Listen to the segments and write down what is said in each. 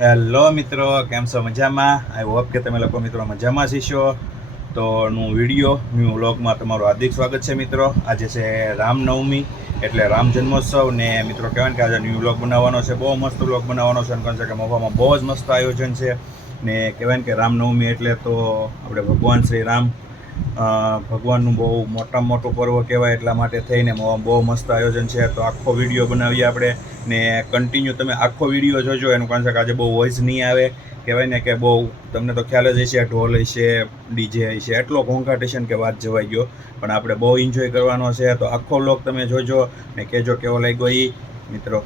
Hello મિત્રો, કેમ છો? મજામાં? આઈ હોપ કે તમે લોકો મિત્રો મજામાં શીશો. તો ન્યૂ વ્લોગમાં તમારું હાર્દિક સ્વાગત છે મિત્રો. આજે છે રામનવમી એટલે રામ જન્મોત્સવ ને મિત્રો કહેવાય કે આજે ન્યૂ વ્લોગ બનાવવાનો છે. બહુ મસ્ત વ્લોગ બનાવવાનો છે અને કે મહુવામાં બહુ જ મસ્ત આયોજન છે ને કહેવાય કે રામનવમી એટલે તો આપણે ભગવાન શ્રી રામ ભગવાનનું બહુ મોટામાં મોટું પર્વ કહેવાય, એટલા માટે થઈને બહુ મસ્ત આયોજન છે. તો આખો વિડીયો બનાવીએ આપણે ને કન્ટિન્યુ તમે આખો વિડીયો જોજો. એનું કારણ છે કે આજે બહુ વોઇસ નહીં આવે, કહેવાય ને કે બહુ તમને તો ખ્યાલ જ હશે, ઢોલ હશે, ડીજે હશે, એટલો ઘોંઘાટ હશે ને કે વાત જવાઈ ગયો. પણ આપણે બહુ એન્જોય કરવાનો છે. તો આખો વ્લોગ તમે જોજો ને કહેજો કેવો લાગ્યો એ મિત્રો.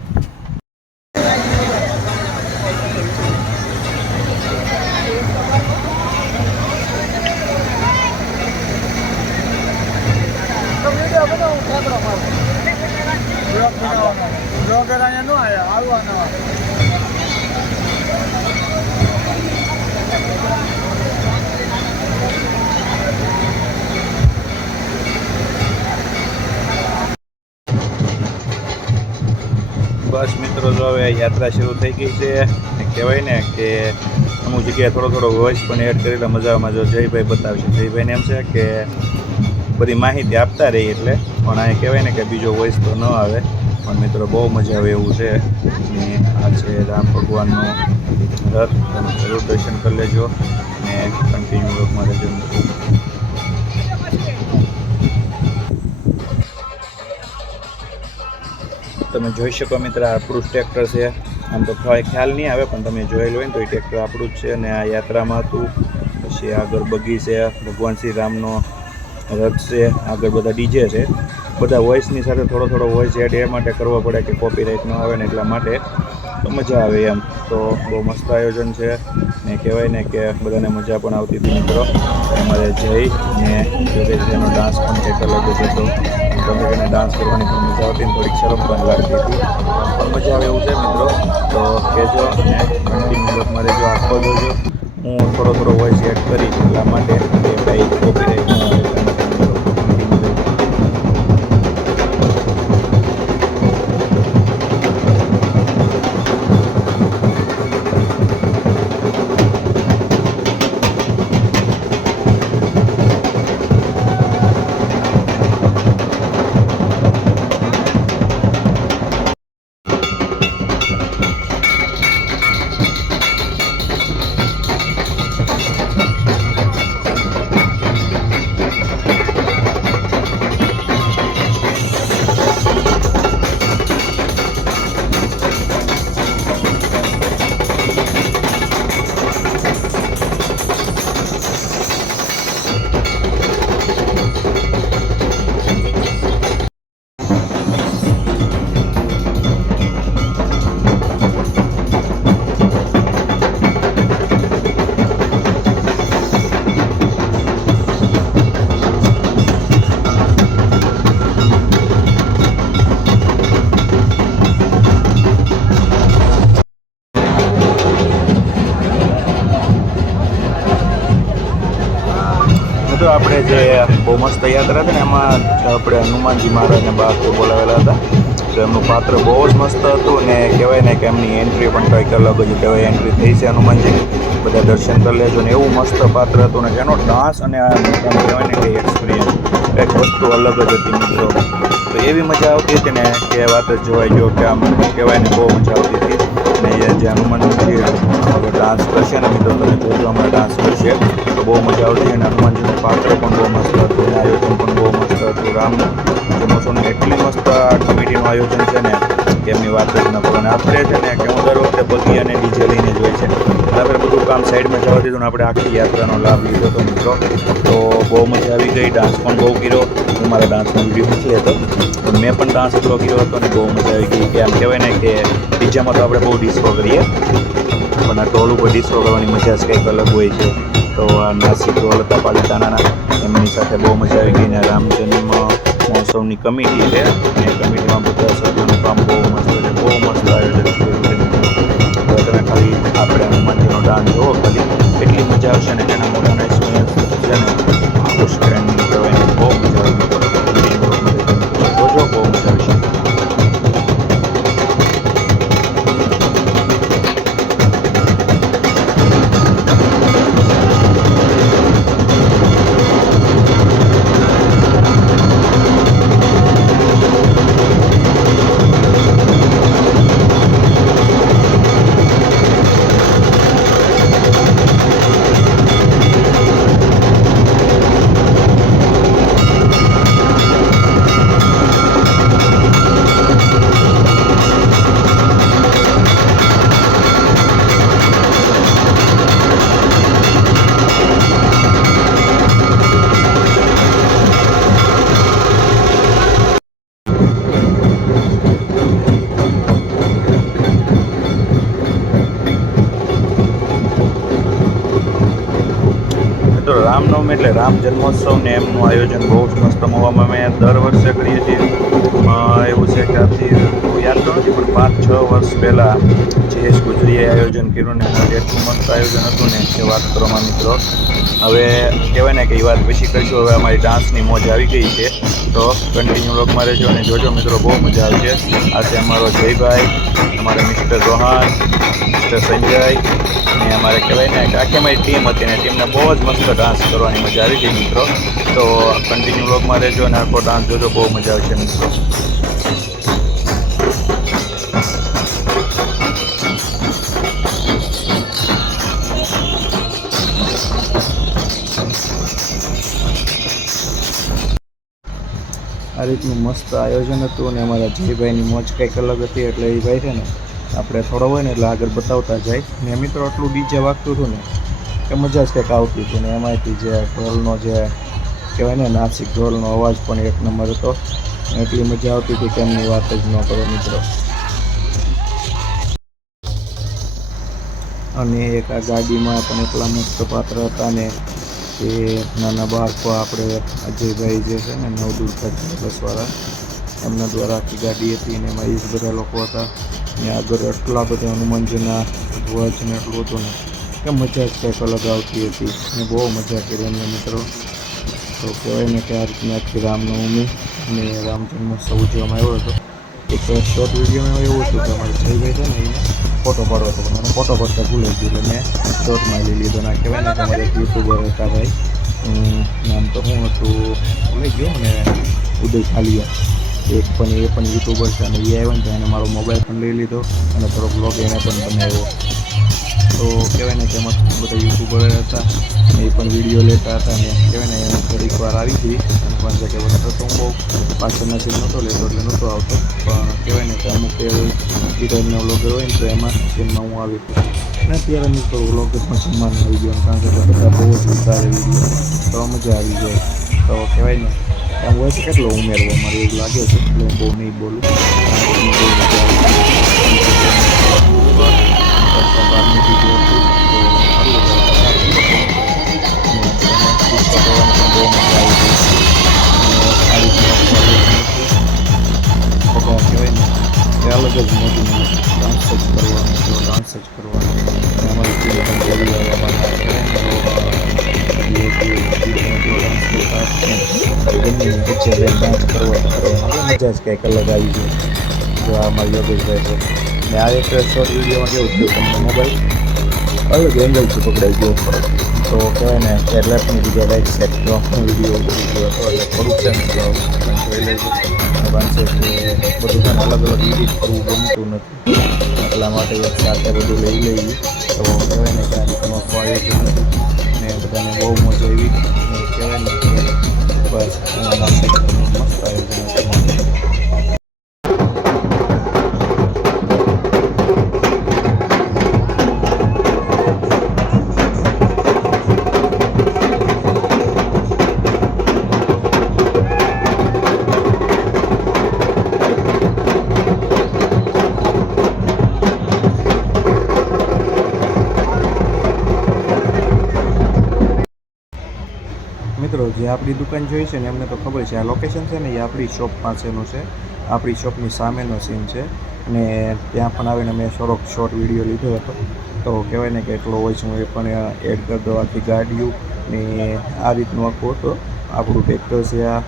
બસ મિત્રો, જો હવે યાત્રા શરૂ થઈ ગઈ છે. કહેવાય ને કે અમુક જગ્યાએ થોડો વોઇસ પણ એડ કરેલા મજામાં. જો જયભાઈ બતાવશે, જયભાઈને એમ છે કે બધી માહિતી આપતા રહી એટલે, પણ આ કહેવાય ને કે બીજો વોઇસ તો ન આવે. પણ મિત્રો બહુ મજા આવે એવું છે. ને આ છે રામ ભગવાનનો રથ, તમે જરૂર દર્શન કરી લેજો ને કન્ટિન્યુ વર્કમાં રહેજો. તમે જોઈ શકો મિત્ર, આપણું જ ટ્રેક્ટર છે. આમ તો ખ્યાલ નહીં આવે પણ તમે જોયેલું હોય ને તો એ ટ્રેક્ટર આપણું જ છે. અને આ યાત્રામાં હતું. પછી આગળ બગી છે, ભગવાન શ્રી રામનો રથ છે, આગળ બધા ડીજે છે. બધા વોઇસની સાથે થોડો વોઇસ એડ એ માટે કરવો પડે કે કોપીરાઇટ ન આવે ને, એટલા માટે. તો મજા આવે એમ. તો બહુ મસ્ત આયોજન છે ને કહેવાય ને કે બધાને મજા પણ આવતી હતી મિત્રો. અમારે જઈ ને એનો ડાન્સ પણ કંઈક અલગ જ હતો. એને ડાન્સ કરવાની પણ મજા આવતી ને થોડીક શરમ પણ લાગતી હતી. પણ મજા આવે એવું છે મિત્રો. તો કહેજો અને કન્ટિન્યુ વર્કમાં રહેજો, આખો જોજો. હું થોડો વોઇસ એડ કરી એટલા માટે કે ભાઈ કોપીરાઇટ ન આવે. આપણે જે બહુ મસ્ત યાત્રા હતી ને, એમાં આપણે હનુમાનજી મહારાજને બહાર બોલાવેલા હતા. તો એમનું પાત્ર બહુ જ મસ્ત હતું ને કહેવાય ને કે એમની એન્ટ્રી પણ કંઈક અલગ જ કહેવાય. એન્ટ્રી થઈ છે હનુમાનજીની, બધા દર્શન કરી લેજો ને. એવું મસ્ત પાત્ર હતું ને એનો ડાન્સ અને આ કહેવાય ને કે એક્સપિરિયન્સ એક વસ્તુ અલગ જ હતી મિત્રો. તો એવી મજા આવતી હતી ને કે વાત જ જોવાઈ ગયો કે આમ કહેવાય ને બહુ મજા આવતી હતી. ને જે હનુમાનજી હવે ડાન્સ કરશે ને મિત્રો, તમે જોજો હમણાં ડાન્સ કરશે તો બહુ મજા આવતી. અને હનુમાનજીનું પાત્ર પણ બહુ મસ્ત હતું ને આયોજન પણ બહુ મસ્ત હતું. રામ જન્મોત્સવનું એટલી મસ્ત આ કમિટીનું આયોજન છે ને કે એમની વાત જ ન કરો. અને આપણે છે ને કે હું દર વખતે બગી અને ડીજે લઈને જ હોય છે. આપણે બધું કામ સાઈડમાં જવા દીધું ને આપણે આખી યાત્રાનો લાભ લીધો હતો મિત્રો. તો બહુ મજા આવી ગઈ. ડાન્સ પણ બહુ કર્યો. હું મારા ડાન્સનો વિડીયો મૂકી લેતો પણ મેં પણ ડાન્સ એટલો કર્યો હતો અને બહુ મજા આવી ગઈ. કે આમ કહેવાય ને કે ડીજેમાં તો આપણે બહુ ડિસ્કો કરીએ પણ આ ઢોલ ઉપર ડિસ્કો કરવાની મજા જ કંઈક અલગ હોય છે. તો આ નાસિક ઢોલ હતા પાલિતાણાના, એમની સાથે બહુ મજા આવી ગઈ. ને રામ જન્મ મહોત્સવની કમિટી છે અને કમિટીમાં બધા સભ્યોનું કામ બહુ મસ્ત છે. બહુ મસ્ત આયોજન કર્યું છે મિત્રો. તો તમે ખાલી આપણે હનુમાનજીનો ડાન્સ જુઓ, ખાલી એટલી મજા આવશે ને એના મોઢાના એક્સપિરિયન્સ છે ને ખુશ ટ્રેન્ડ કહેવાય ને બહુ મજા આવે. જોજો બહુ મજા આવશે. રામનવમી એટલે રામ જન્મોત્સવ ને એમનું આયોજન બહુ જ મસ્ત મવામાં અમે દર વર્ષે કરીએ છીએ. એવું છે કે આથી યાદ તો નથી પણ 5-6 વર્ષ પહેલાં જયેશ ગુજરીએ આયોજન કર્યું ને એના એટલું મસ્ત આયોજન હતું ને કે વાત કરવામાં મિત્રો. હવે કહેવાય ને કે એ વાત પછી કરીશું. હવે અમારી ડાન્સની મોજ આવી ગઈ છે તો કન્ટિન્યુ લોકમાં રહેજો અને જોજો મિત્રો, બહુ મજા આવશે. આ છે અમારો જયભાઈ, અમારે મિસ્ટર રોહન, મિસ્ટર સંજય ને અમારે કહેવાય ને કે આખી અમારી ટીમ હતી ને ટીમને બહુ જ મસ્ત ડાન્સ કરવાની મજા આવી હતી મિત્રો. તો કન્ટિન્યુ લોકમાં રહેજો અને આખો ડાન્સ જોજો, બહુ મજા આવશે મિત્રો. આ રીતનું મસ્ત આયોજન હતું અને અમારા જયભાઈની મોજ કંઈક અલગ હતી. એટલે એ ભાઈ છે ને આપણે થોડો હોય ને એટલે આગળ બતાવતા જાય ને મિત્રો. આટલું ડીજે વાગતું હતું ને કે મજા જ કંઈક આવતી હતી ને એમાંથી જે ઢોલનો જે કહેવાય ને નાસિક ઢોલનો અવાજ પણ એક નંબર હતો. એટલી મજા આવતી હતી કે એમની વાત જ ન કરો મિત્રો. અને એક આ ગાડીમાં પણ એટલા મસ્ત પાત્ર હતા ને કે નાના બાળકો આપણે અજયભાઈ જે છે ને નવદુર્ગા બસવાળા, એમના દ્વારા આખી ગાડી હતી ને એમાં એ જ બધા લોકો હતા ને આગળ એટલા બધા હનુમાનજીના ધ્વજ ને એટલું હતું ને કે મજા જ કંઈક અલગ આવતી હતી ને બહુ મજા કરી એમને મિત્રો. તો કહેવાય ને કે આ રીતની આખી રામનવમી અને રામ જન્મોત્સવ ઉજવવામાં આવ્યો હતો. એક શોર્ટ વિડીયોમાં એવું હતું કે અમારે જયભાઈ છે ને એને ફોટો પાડવો હતો પણ મને ફોટો પડતા ભૂલાઈ ગયું એટલે મેં શોર્ટમાં લઈ લીધો. ના કહેવાય ને કે અમારે એક યુટ્યુબર હતા ભાઈ, નામ તો શું હતું ભૂલાઈ ગયો ને, ઉદય ખાલિયા. એ પણ યુટ્યુબર છે અને એ આવ્યો ને તો એને મારો મોબાઈલ પણ લઈ લીધો અને થોડો બ્લોગ એને પણ બનાવ્યો. તો કહેવાય ને કે એમાં બધા યુટ્યુબર હતા અને એ પણ વિડીયો લેતા હતા ને કહેવાય ને એને થોડીક વાર આવી ગઈ અને પણ કે વધારે તો હું બહુ પાછળના સીન નહોતો લેતો એટલે નહોતો આવતો. પણ કહેવાય ને કે અમુક એ ટાઈમના વ્લોગર હોય ને તો એમાં સીનમાં હું આવી ગયો અને અત્યારે અમુક તો વ્લોગરમાં જમવાનું આવી ગયો કારણ કે બધા બહુ જ ઉતારે વિડીયો તો મજા આવી જાય. તો કહેવાય ને એમ હોય છે કેટલો ઉમેરવો મારે એવું લાગે છે એટલે હું બહુ નહીં બોલું. બહુ મજા અલગ જ મોટું ડાન્સ જ કરવાનું તો ડાન્સ જ કરવાનું અને અમારી ટીમ પણ કરી આવવાના વચ્ચે ડાન્સ કરવા મજા જ કંઈક અલગ આવી જાય. જો આ અમારી યોગેશભાઈ છે ને આ એક શોર્ટ વિડીયોમાં કેવું થયું તમને મોબાઈલ અલગ એંગલથી પકડાઈ ગયો તો કહેવાય ને કે લેફ્ટની જગ્યાએ રાઈટ સાઈડનો વિડીયો ઉતરી ગયો હતો એટલે થોડુંક છે ને જોઈ લેજો. વાંચે કે બધું છે અલગ અલગ એડિટ કરવું ગમતું નથી એટલા માટે એક સાથે બધું લઈ લઈએ તો કહેવાય ને કે આ રીતનું આખું આયોજન હતું ને બધાને બહુ મજા આવી. કહેવાય ને કે બસ એના મસ્ત આયોજન હતું. મિત્રો જે આપણી દુકાન જોઈ છે ને એમને તો ખબર છે આ લોકેશન છે ને એ આપણી શોપ પાસેનું છે, આપણી શોપની સામેનો સીન છે અને ત્યાં પણ આવીને મેં થોડોક શોર્ટ વિડીયો લીધો હતો. તો કહેવાય ને કે એટલો હોય છે હું એ પણ એડ કરી દઉં આખી ગાડીઓ ને આ રીતનું આખું હતું. આપણું ટ્રેક્ટર છે આ,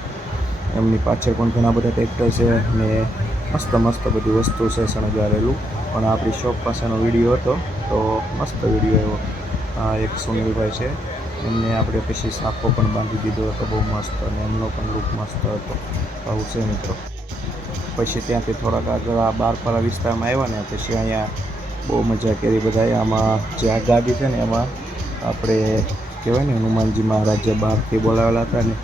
એમની પાછળ પણ ઘણા બધા ટ્રેક્ટર છે ને મસ્ત મસ્ત બધી વસ્તુ છે શણગારેલું. પણ આપણી શોપ પાસેનો વિડીયો હતો તો મસ્ત વિડીયો એવો. એક સુનિલભાઈ છે એમને આપણે પછી સાફો પણ બાંધી દીધો હતો બહુ મસ્ત અને એમનો પણ લુક મસ્ત હતો. આવું છે મિત્રો. પછી ત્યાંથી થોડાક આગળ આ બારપરા વિસ્તારમાં આવ્યા ને પછી અહીંયા બહુ મજા કરી બધાએ. આમાં જે આ ગાડી છે ને એમાં આપણે કહેવાય ને હનુમાનજી મહારાજ જે બહારથી બોલાવેલા હતા ને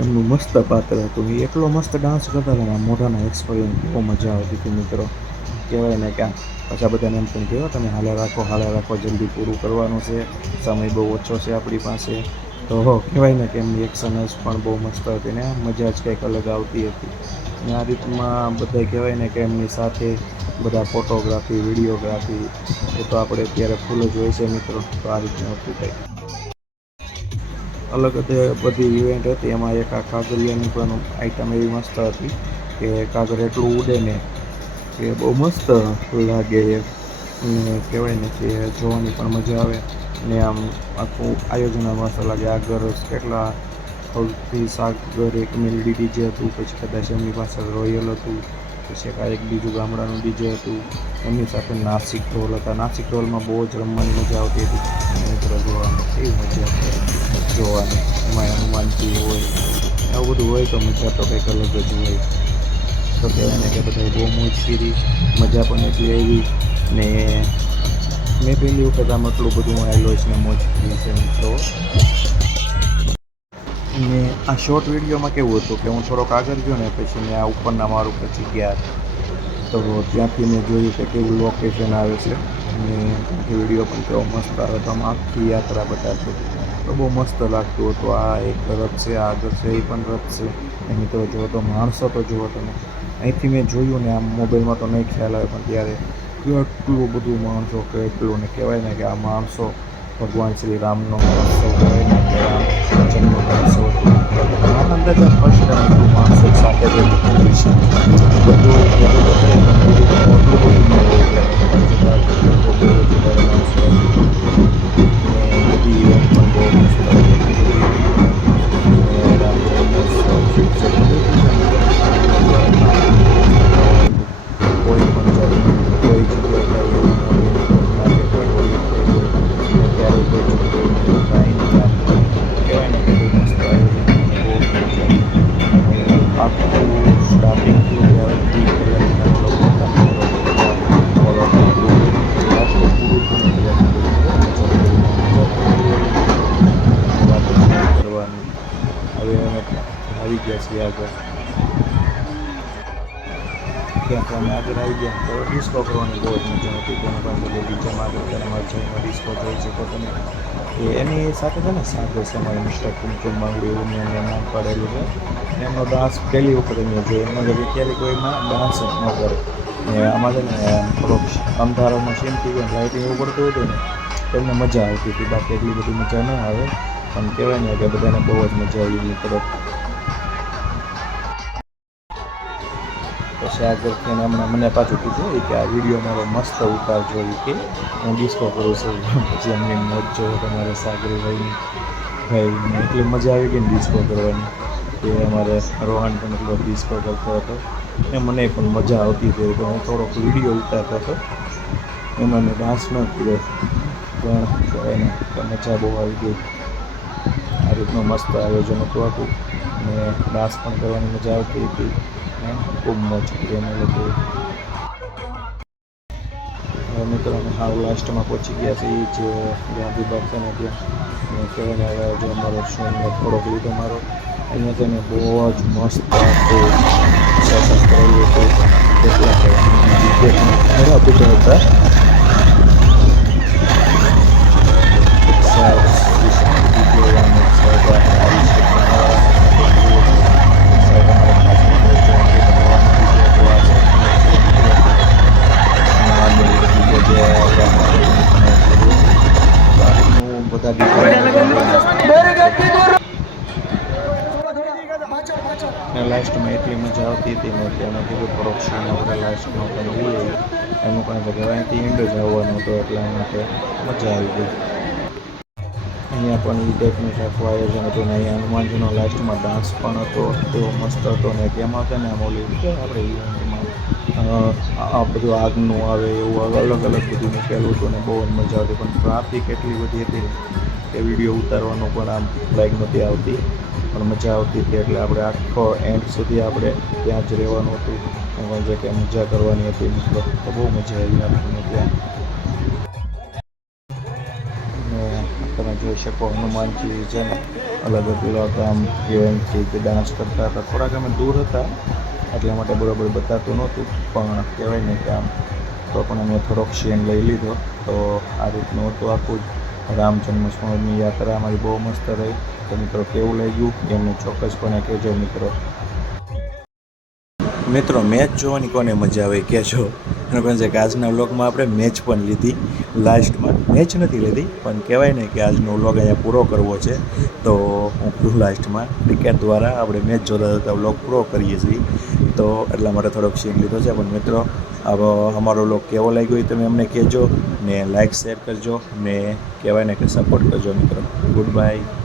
એમનું મસ્ત પાત્ર હતું. એ એટલો મસ્ત ડાન્સ કરતા હતા ને મોઢાના એક્સપિરિયન્સ બહુ મજા આવતી હતી મિત્રો. કહેવાય ને કે પાછા બધાને એમ પણ કહેવાય તમે હાલે રાખો જલ્દી પૂરું કરવાનું છે, સમય બહુ ઓછો છે આપણી પાસે. તો કહેવાય ને કે એમની એક્શનસ પણ બહુ મસ્ત હતી ને મજા જ કંઈક અલગ આવતી હતી. અને આ રીતમાં બધા કહેવાય ને કે એમની સાથે બધા ફોટોગ્રાફી વિડીયોગ્રાફી એ તો આપણે અત્યારે ફૂલ જ હોય છે મિત્રો. તો આ રીતનું હતું કંઈક. અલગ બધી ઇવેન્ટ હતી. એમાં એક આ કાગરિયાની પણ આઈટમ એવી મસ્ત હતી કે કાગર એટલું ઉડે ને કે બહુ મસ્ત લાગે ને કહેવાય ને કે જોવાની પણ મજા આવે ને આમ આખું આયોજન મસ્ત લાગે. આગળ કેટલા સૌથી સાગર એક મેલડી ડીજે હતું, પછી કદાચ એમની પાસે રોયલ હતું, પછી એક બીજું ગામડાનું ડીજે હતું, એમની સાથે નાસિક ઢોલ હતા. નાસિક ઢોલમાં બહુ જ રમવાની મજા આવતી હતી. મિત્રો જોવાની કેવી મજા જોવાની, એમાં હનુમાનજી હોય આવું બધું હોય તો મજા તો કંઈક અલગ જ હોય. તો કહેવાય ને કે બધા બહુ મોજ કરી, મજા પણ એટલી આવી ને મેં પહેલી વખત આમ એટલું બધું આવેલો છે ને મોજ કરી છે મિત્રો. ને આ શોર્ટ વિડીયોમાં કેવું હતું કે હું થોડોક આગળ ગયો ને પછી મેં આ ઉપરના માળ ઉપર ગયા તો ત્યાંથી મેં જોયું કે કેવું લોકેશન આવે છે અને વિડીયો પણ કેવો મસ્ત આવે તો આમ આખી યાત્રા બતાવતું તો બહુ મસ્ત લાગતું હતું. આ એક રથ છે, આગળ છે એ પણ રથ છે. એ મિત્રો જુઓ તો માણસો તો જુઓ તમે, અહીંથી મેં જોયું ને આમ મોબાઈલમાં તો નહીં ખ્યાલ આવે પણ ત્યારે કેટલું બધું માણસો, કેટલું ને કહેવાય ને કે આ માણસો ભગવાન શ્રી રામનો મહોત્સવ કહેવાય ને કે રામ જન્મ મહોત્સવ હતો. આ અંદાજે ફર્સ્ટ ટાઈમ એટલું માણસો સાથે જેવું થયું છે. બધું એટલું બધું ન હોય લોકો બહુ જ વધારે માણસો ને બધી ઇવેન્ટ પણ બહુ મસ્ત હતી. એટલી બધી ને રામ જન્મોત્સવ કોઈ પણ જાતનું કોઈ જગ્યાએ કાંઈ એવું ન હોય ઘટના કે કંઈ હોય થઈ હોય ને ક્યારેય કોઈ ઝઘડો નહીં, કાંઈ નહીં. આમ કહેવાય ને કે બહુ મસ્ત આયોજન અને બહુ જ મજા આવી. આખું સ્ટાર્ટિંગથી જ્યારે 3 કલાકના લોકો હતા મિત્રો ફોલો કરતું એ આખું પૂરું થયું ને ત્યાં સુધી મજા એની વાત જ નહીં કરવાની. હવે અમે આવી ગયા છીએ આગળ, ત્યાં તો અમે આગળ આવી ગયા તો ડિસ્કો કરવાની બહુ જ મજા હતી. તેની પાસે જે ડીજેમાં આગળ તેનામાં જઈને ડિસ્કો જોઈ શકો તમે. કે એની સાથે છે ને સાગર સમય મિસ્ટર કુમકુમ બાંગડી એવું મેં એમને નામ પાડેલું છે. અને એમનો ડાન્સ પહેલી વખત મેં જોયો. એમનો જે ક્યારે કોઈમાં ડાન્સ જ ન કરે ને આમાં છે ને થોડોક અંધારાનો સીન થઈ ગયો, લાઇટિંગ એવું પડતું હતું ને તો એમને મજા આવતી હતી. બાકી એટલી બધી મજા ન આવે પણ કહેવાય ને કે બધાને બહુ જ મજા આવી મિત્રો. પછી આગળ થઈને હમણાં મને પાછું કીધું કે આ વિડીયો મારો મસ્ત ઉતારજો કે હું ડિસ્કો કરું છું. પછી એમની મોજ જોવો તમારે સાગરી ભાઈને એટલી મજા આવી ગઈ ને ડિસ્કો કરવાની કે અમારે રોહન પણ એટલો ડિસ્કો કરતો હતો ને મને પણ મજા આવતી હતી. તો હું થોડોક વિડીયો ઉતારતો હતો, એમાં મેં ડાન્સ ન કર્યો પણ કહેવાય ને કે મજા બહુ આવી ગઈ. આ રીતનું મસ્ત આયોજન હતું આખું ને ડાન્સ પણ કરવાની મજા આવતી હતી. ખૂબ મોજ કરી અમે લોકો. હવે મિત્રો અમે હાવ લાસ્ટમાં પહોંચી ગયા છીએ જે ગાંધી બાગ છે ને ત્યાં કહેવાય ને હવે જો અમારો શૂન્ય થોડોક લીધો મારો અહીંયા છે ને બહુ જ મસ્ત આખું સેટઅપ કરેલું હતું. કેટલા ડીજે પણ ઘણા બધા હતા. ને લાસ્ટમાં એટલી મજા આવતી હતી ને કે અમે કીધું થોડોક સીન આપણે લાસ્ટમાં પણ લઈએ. એનું કારણ કે અહીંથી એન્ડ જ આવવાનો હતો એટલા માટે મજા આવી ગઈ. અહીંયા પણ એ ટાઈપનું આખું આયોજન હતું ને અહીંયા હનુમાનજીનો લાસ્ટમાં ડાન્સ પણ હતો, એવો મસ્ત હતો ને તેમાં છે ને આમ ઓલી આપણે ઇવેન્ટમાં આ બધું આગનું આવે એવું અલગ અલગ બધું મૂકેલું હતું ને બહુ જ મજા આવતી. પણ ટ્રાફિક એટલી બધી હતી કે વિડીયો ઉતારવાનું પણ આમ લાઈક નહોતી આવતી પણ મજા આવતી હતી. એટલે આપણે આખો એન્ડ સુધી આપણે ત્યાં જ રહેવાનું હતું પણ જે કે મજા કરવાની હતી મિત્રો. તો બહુ મજા આવી આપણને ત્યાં. તમે જોઈ શકો હનુમાનજી છે ને અલગ અલગ આમ ઇવેન્ટથી ડાન્સ કરતા હતા. થોડાક અમે દૂર હતા એટલા માટે બરાબર બતાતું નહોતું પણ કહેવાય ને કે આમ તો પણ અમે થોડોક સીન લઈ લીધો. તો આ રીતનું હતું આખું રામ જન્મોત્સવની યાત્રા અમારી બહુ મસ્ત રહી. તો મિત્રો કેવું લાગ્યું એમને ચોક્કસપણે કહેજો મિત્રો. મિત્રો મેચ જોવાની કોને મજા આવે કહેજો. અને પણ છે કે આજના વ્લોગમાં આપણે મેચ પણ લીધી લાસ્ટમાં. મેચ નથી લીધી પણ કહેવાય ને કે આજનો વ્લોગ અહીંયા પૂરો કરવો છે, તો હું લાસ્ટમાં ક્રિકેટ દ્વારા આપણે મેચ જોતા જોતા વ્લોગ પૂરો કરીએ છીએ. તો એટલા માટે થોડોક સીન લીધો છે. પણ મિત્રો, અમારો વ્લોગ કેવો લાગ્યો એ તમે અમને કહેજો ને લાઇક શેર કરજો ને કહેવાય ને કે સપોર્ટ કરજો મિત્રો. Good bye.